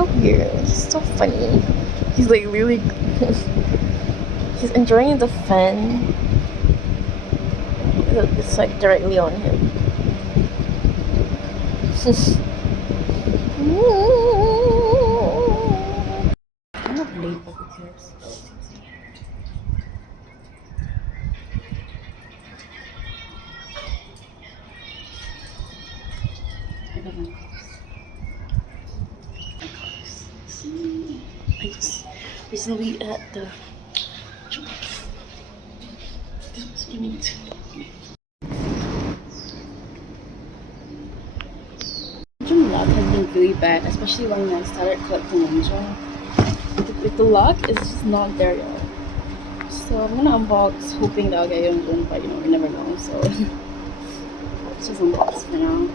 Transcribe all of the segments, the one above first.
so weird. He's so funny. He's like really. He's enjoying the fan. It's like directly on him. I'm not late, but who cares? I got my cars. See, I just recently at the. This was unique. Luck has been really bad, especially when I started collecting Ninja. The luck is just not there yet. So I'm gonna unbox hoping that I'll get Yeonjun, but you know, you never know, so let's just unbox for now.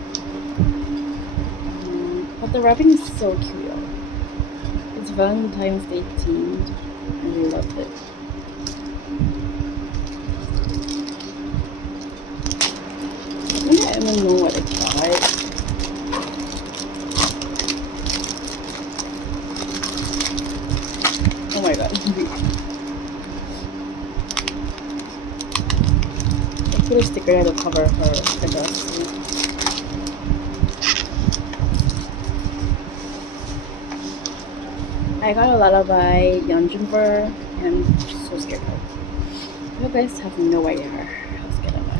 But the wrapping is so cute. It's Valentine's Day themed. I really love it. I think I don't know what I got. Oh my god. I put a sticker there to cover her address. I got a lullaby Yeonjun for her, and I'm just so scared of her. You guys have no idea how scared am I.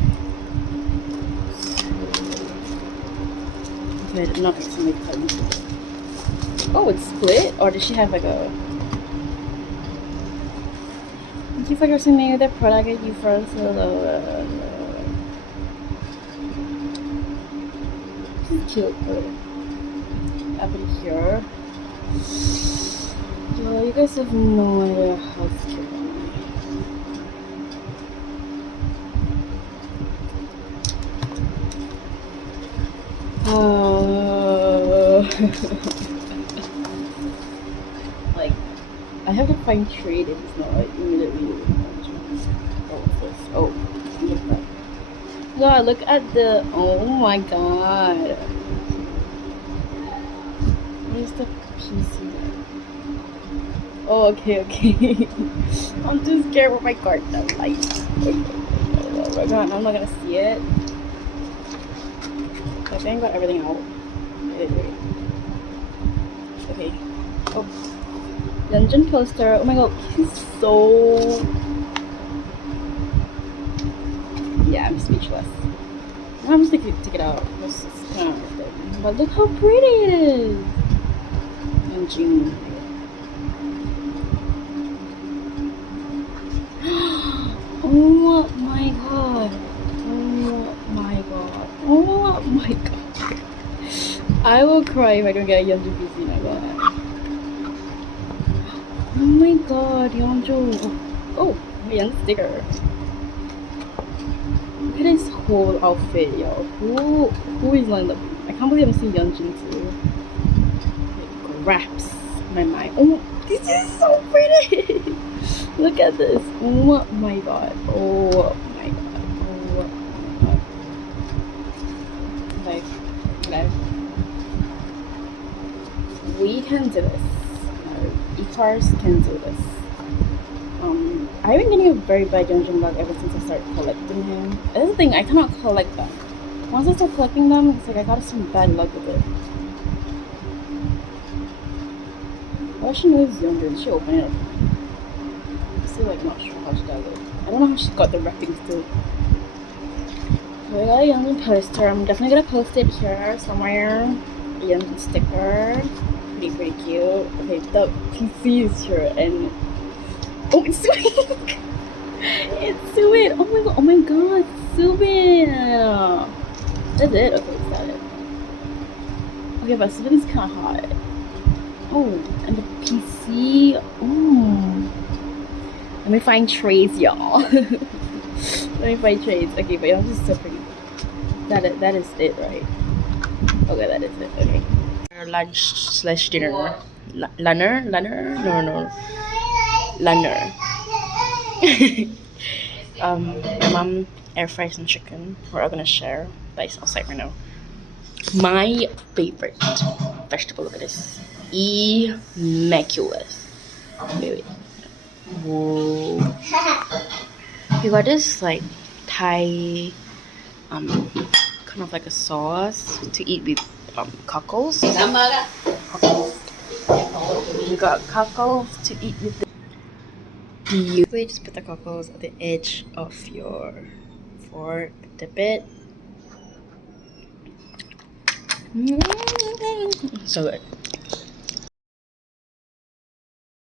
Okay, not accidentally cut into it. Oh, it's split? Or did she have like a... Thank you for trusting me with the product I you first. This is cute. Up in here. Yo, you guys have no idea how cute. Like, I have to find trade if it's not like immediately. Oh, this. Oh, look at that. God, look at the. Oh my god. Where's the PC? Oh, okay. I'm too scared with my card though. Like, oh my god, I'm not gonna see it. I think I got everything out. Wait. Okay. Oh. Yeonjun poster. Oh my god, he's so... Yeah, I'm speechless. I'm just gonna take it out. It's kind of thing. But look how pretty it is! Yeonjun. Oh my god. Oh my god. Oh my god. I will cry if I don't get a Yeonjun PC now. Oh my god, Yeonjun. Oh, my young sticker. Look at his whole outfit, yo. Who is lined up? I can't believe I'm seeing Yeonjun too. It grabs my mind. Oh, this is so pretty. Look at this. Oh my god. Oh my god. Oh my god. Like, we can do this. E-cars can do this. I've been getting a very bad Yeonjun luck ever since I started collecting him. That's the thing, I cannot collect them. Once I start collecting them, it's like I got some bad luck with it. Why she knows Yeonjun? Did she open it up? I'm still like not sure how she does it. I don't know how she got the wrappings too. So I got a Yeonjun poster. I'm definitely gonna post it here somewhere. A Yeonjun sticker. Pretty cute. Okay, the PC is here and oh, it's sweet. It's sweet. Oh my god, Subin. That's it. Okay, is that it? Okay, but Subin's kind of hot. Oh, and the PC. Oh, let me find trades, y'all. Let me find trades. Okay, but y'all just so pretty. That is it, right? Okay, that is it. Okay. Lunch/dinner. Lunner? No. Lunner. My mom air fries some chicken. We're all gonna share, but it's outside right now. My favorite vegetable. Look at this. immaculate. Wait. Whoa. We got this like Thai kind of like a sauce to eat with cockles. We got cockles to eat with the usually just put the cockles at the edge of your fork, dip it. So good.